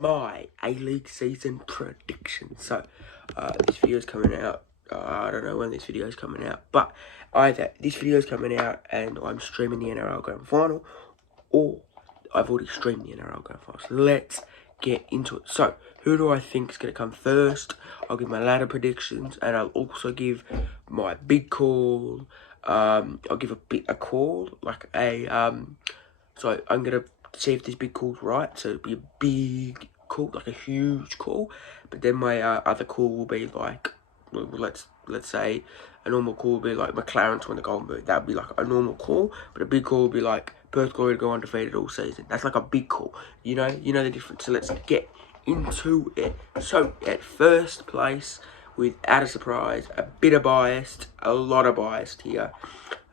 my A-League season prediction. So, this video is coming out. I don't know when this video is coming out, but either this video is coming out and I'm streaming the NRL Grand Final, or I've already streamed the NRL Grand Final. So let's get into it. So, who do I think is going to come first? I'll give my ladder predictions, and I'll also give my big call. I'll give a call, like a So I'm gonna see if this big call's right. So it'll be a big call, like a huge call. But then my other call will be like, well, let's say a normal call will be like McLaren to win the Golden Boot. That would be like a normal call. But a big call would be like Perth Glory to go undefeated all season. That's like a big call. You know the difference. So let's get into it. So at first place, without a surprise, a bit of biased, a lot of biased here.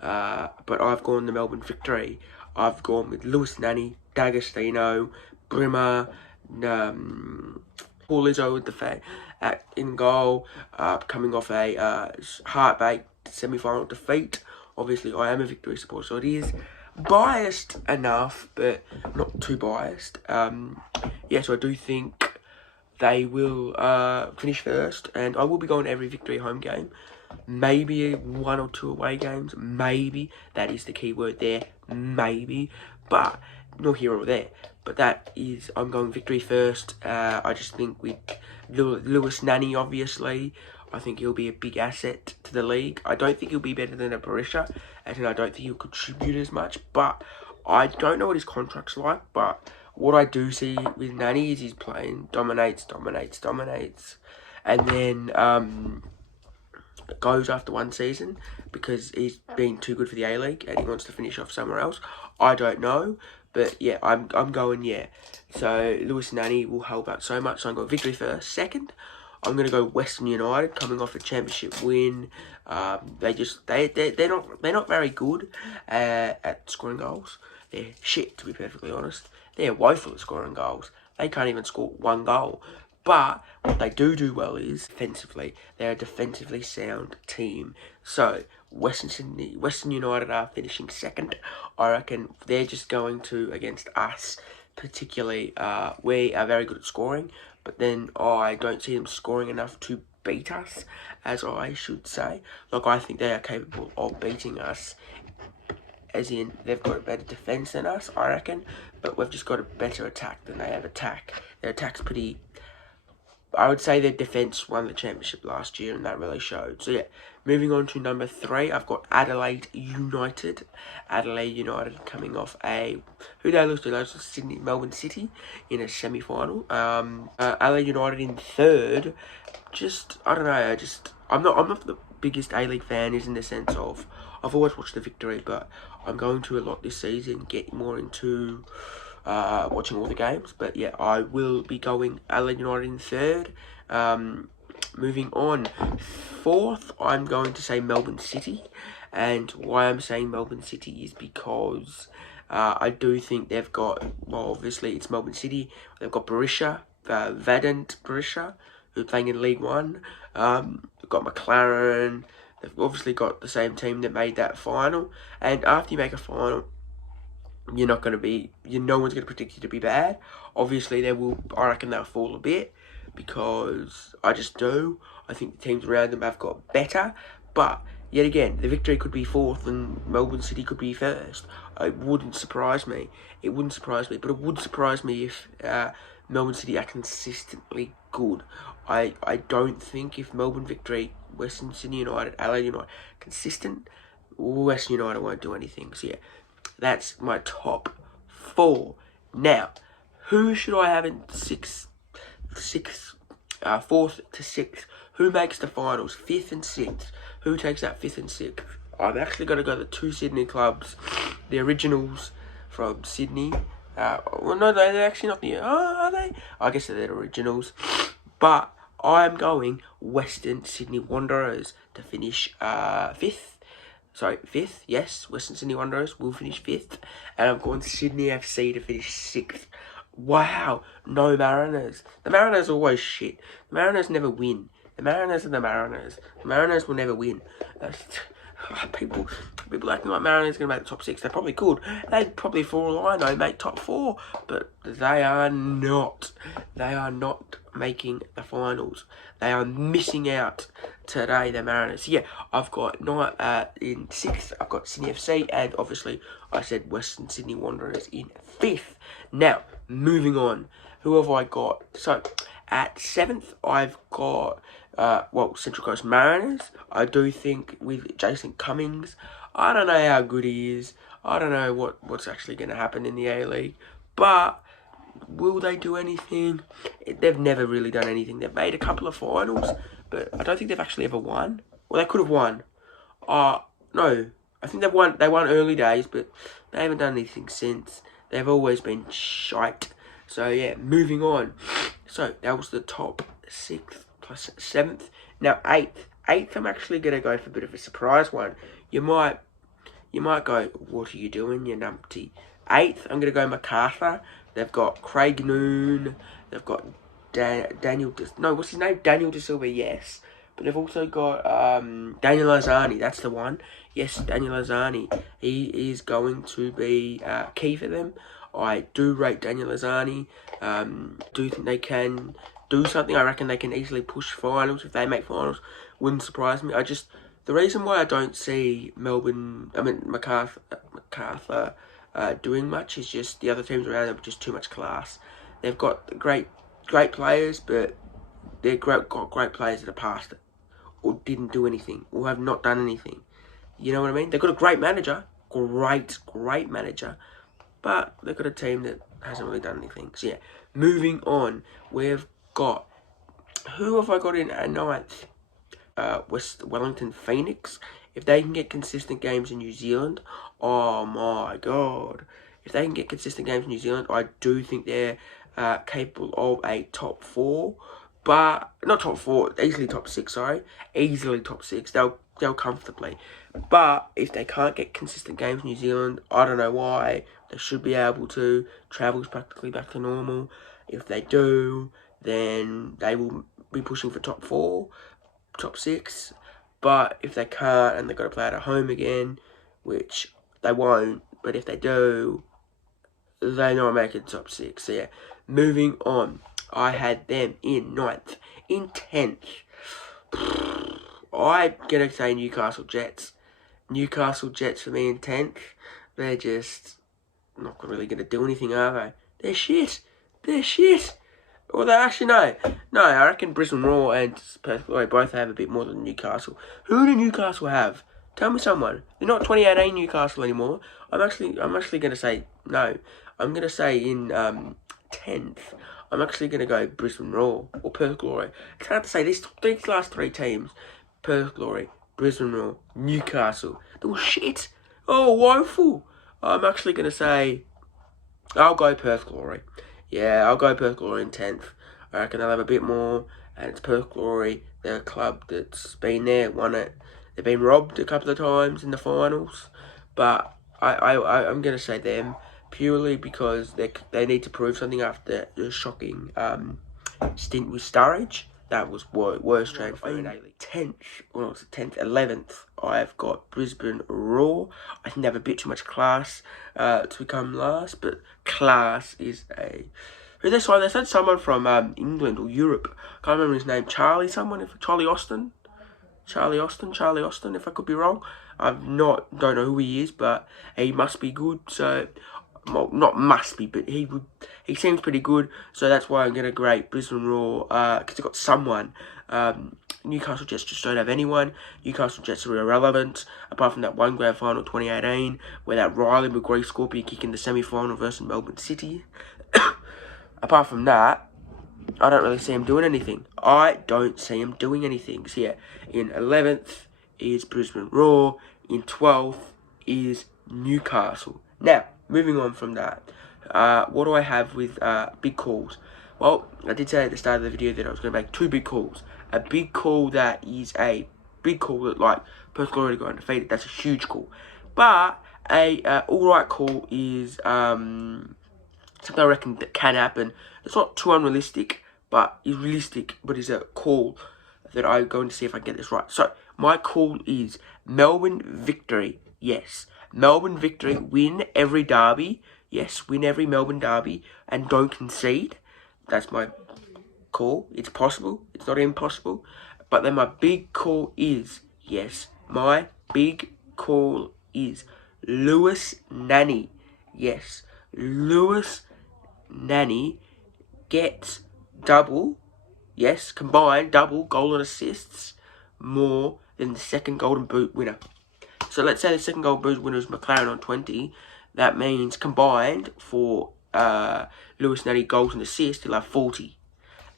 But I've gone the Melbourne Victory. I've gone with Lewis Nanny, D'Agostino, Brimmer, Paul Izzo with the in goal, coming off a heart-baked semi-final defeat. Obviously, I am a Victory supporter, so it is biased enough, but not too biased. Yeah, so I do think they will finish first, and I will be going to every Victory home game. Maybe 1 or 2 away games, maybe. That is the key word there, maybe. But, not here or there. But that is, I'm going Victory first. I just think with Lewis Nanny, obviously, I think he'll be a big asset to the league. I don't think he'll be better than a Berisha, and I don't think he'll contribute as much. But I don't know what his contract's like, but what I do see with Nanny is he's playing, dominates. And then, goes after one season because he's been too good for the A-League and he wants to finish off somewhere else. I don't know, but yeah, I'm going, yeah. So Lewis Nanny will help out so much. So I'm going Victory first. Second, I'm going to go Western United, coming off a championship win. They're not very good at scoring goals. They're shit, to be perfectly honest. They're woeful at scoring goals. They can't even score one goal. But what they do well is defensively. They're a defensively sound team. So Western United are finishing second. I reckon they're just going to, against us, particularly, we are very good at scoring, but then I don't see them scoring enough to beat us, as I should say. Like, I think they are capable of beating us, as in they've got a better defence than us, I reckon, but we've just got a better attack than they have attack. Their attack's pretty... I would say their defence won the championship last year, and that really showed. So yeah, moving on to number 3, I've got Adelaide United. Adelaide United coming off a... Who they lose to? They lost to Melbourne City in a semi-final. Adelaide United in third. Just, I don't know, I'm not the biggest A-League fan, is in the sense of... I've always watched the Victory, but I'm going to a lot this season, get more into... watching all the games, but yeah, I will be going Adelaide United in third. Moving on, fourth, I'm going to say Melbourne City, and why I'm saying Melbourne City is because I do think they've got, well, obviously it's Melbourne City, they've got Berisha, Vadant Berisha, who's playing in League One. They've got McLaren. They've obviously got the same team that made that final, and after you make a final, no one's going to predict you to be bad. Obviously, I reckon they'll fall a bit, because I just do. I think the teams around them have got better, but yet again, the Victory could be fourth and Melbourne City could be first. It wouldn't surprise me. It wouldn't surprise me, but it would surprise me if Melbourne City are consistently good. I don't think if Melbourne Victory, Western Sydney United, Adelaide United, consistent, Western United won't do anything. So yeah, that's my top 4. Now, who should I have in 4th to 6th? Who makes the finals? 5th and 6th. Who takes that 5th and 6th? I'm actually going to go the 2 Sydney clubs, the Originals from Sydney. Well, no, they're actually not the... are they? I guess they're the Originals. But I'm going Western Sydney Wanderers to finish 5th. Sorry, 5th, yes, Western Sydney Wanderers will finish 5th, and I'm going Sydney FC to finish 6th. Wow, no Mariners. The Mariners are always shit. The Mariners never win. The Mariners are the Mariners. The Mariners will never win. People acting like Mariners going to make the top 6. They probably could. They'd probably, for all I know, make top 4. But they are not. They are not making the finals. They are missing out today, the Mariners. Yeah, I've got in 6th. I've got Sydney FC. And obviously, I said Western Sydney Wanderers in 5th. Now, moving on. Who have I got? So, at 7th, I've got... Central Coast Mariners. I do think with Jason Cummings, I don't know how good he is. I don't know what's actually going to happen in the A-League. But will they do anything? They've never really done anything. They've made a couple of finals, but I don't think they've actually ever won. Well, they could have won. No. I think they won early days, but they haven't done anything since. They've always been shite. So, yeah, moving on. So, that was the top 6th. Plus 7th. Now 8th. 8th, I'm actually going to go for a bit of a surprise one. You might go, what are you doing, you numpty? 8th, I'm going to go MacArthur. They've got Craig Noon. They've got Daniel De Silva, yes. But they've also got Daniel Arzani, that's the one. Yes, Daniel Arzani. He is going to be key for them. I do rate Daniel Arzani. Do think they can do something. I reckon they can easily push finals. If they make finals, wouldn't surprise me. The reason why I don't see MacArthur doing much is just the other teams around them are just too much class. They've got great players, but they've got great players that are past it, or didn't do anything, or have not done anything. You know what I mean? They've got a great manager, great manager, but they've got a team that hasn't really done anything. So yeah, moving on, we've got, who have I got in at 9th? West Wellington Phoenix. If they can get consistent games in New Zealand, oh my god. If they can get consistent games in New Zealand, I do think they're capable of a top 4. But, not top 4, easily top 6, sorry. Easily top 6. They'll comfortably. But, if they can't get consistent games in New Zealand, I don't know why. They should be able to. Travel's practically back to normal. If they do, then they will be pushing for top 4, top 6. But if they can't and they've got to play at home again, which they won't, but if they do, they not make it top 6. So yeah, moving on. I had them in 9th. In 10th, I'm going to say Newcastle Jets. Newcastle Jets for me in 10th. They're just not really going to do anything, are they? They're shit. They're shit. Well, they actually, no, I reckon Brisbane Roar and Perth Glory both have a bit more than Newcastle. Who do Newcastle have? Tell me someone. They're not 2018 Newcastle anymore. I'm actually going to say no. I'm going to say in 10th. I'm actually going to go Brisbane Roar or Perth Glory. It's hard to say. These last 3 teams, Perth Glory, Brisbane Roar, Newcastle, they were shit. Oh, woeful. I'm actually going to say, I'll go Perth Glory. Yeah, I'll go Perth Glory in 10th. I reckon they'll have a bit more, and it's Perth Glory. They're a club that's been there, won it. They've been robbed a couple of times in the finals, but I'm going to say them purely because they need to prove something after the shocking stint with Sturridge. That was worst transfer in A-League. 11th, I've got Brisbane Roar. I think they have a bit too much class to become last, but class is a... They said someone from England or Europe. Can't remember his name. Charlie Austin, if I could be wrong. Don't know who he is, but he must be good, so... Well, not must be, but he seems pretty good, so that's why I'm going to rate Brisbane Roar, because they've got someone. Newcastle Jets just don't have anyone. Newcastle Jets are irrelevant, apart from that one grand final 2018, where that Riley McGree Scorpion kick in the semi-final versus Melbourne City. Apart from that, I don't really see him doing anything. So yeah, in 11th is Brisbane Roar, in 12th is Newcastle. Now, moving on from that, what do I have with big calls? Well, I did say at the start of the video that I was going to make 2 big calls. A big call that is a big call that, like, Perth Glory to go undefeated. That's a huge call. But a alright call is something I reckon that can happen. It's not too unrealistic, but is realistic, but is a call. that I'm going to see if I get this right. So, my call is Melbourne victory. Yes. Melbourne victory. Win every derby. Yes, win every Melbourne derby. And don't concede. That's my call. It's possible. It's not impossible. But then my big call is, yes, my big call is Lewis Nanny. Yes, Lewis Nanny gets double, yes, combined double goal and assists more than the second Golden Boot winner. So let's say the second Golden Boot winner is McLaren on 20. That means combined for Lewis Nanny goals and assists, he'll have 40.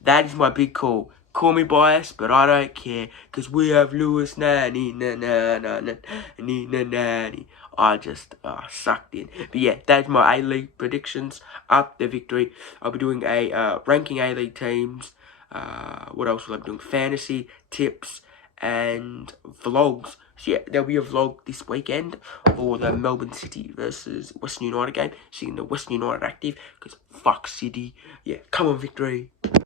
That is my big call. Call me biased, but I don't care, because we have Lewis Nanny, nanny. I just sucked in. But yeah, that's my A-League predictions. Up the victory. I'll be doing a ranking A-League teams. What else will I be doing? Fantasy, tips, and vlogs. So yeah, there'll be a vlog this weekend for the Melbourne City versus Western United game. Seeing the Western United active, because fuck City. Yeah, come on victory.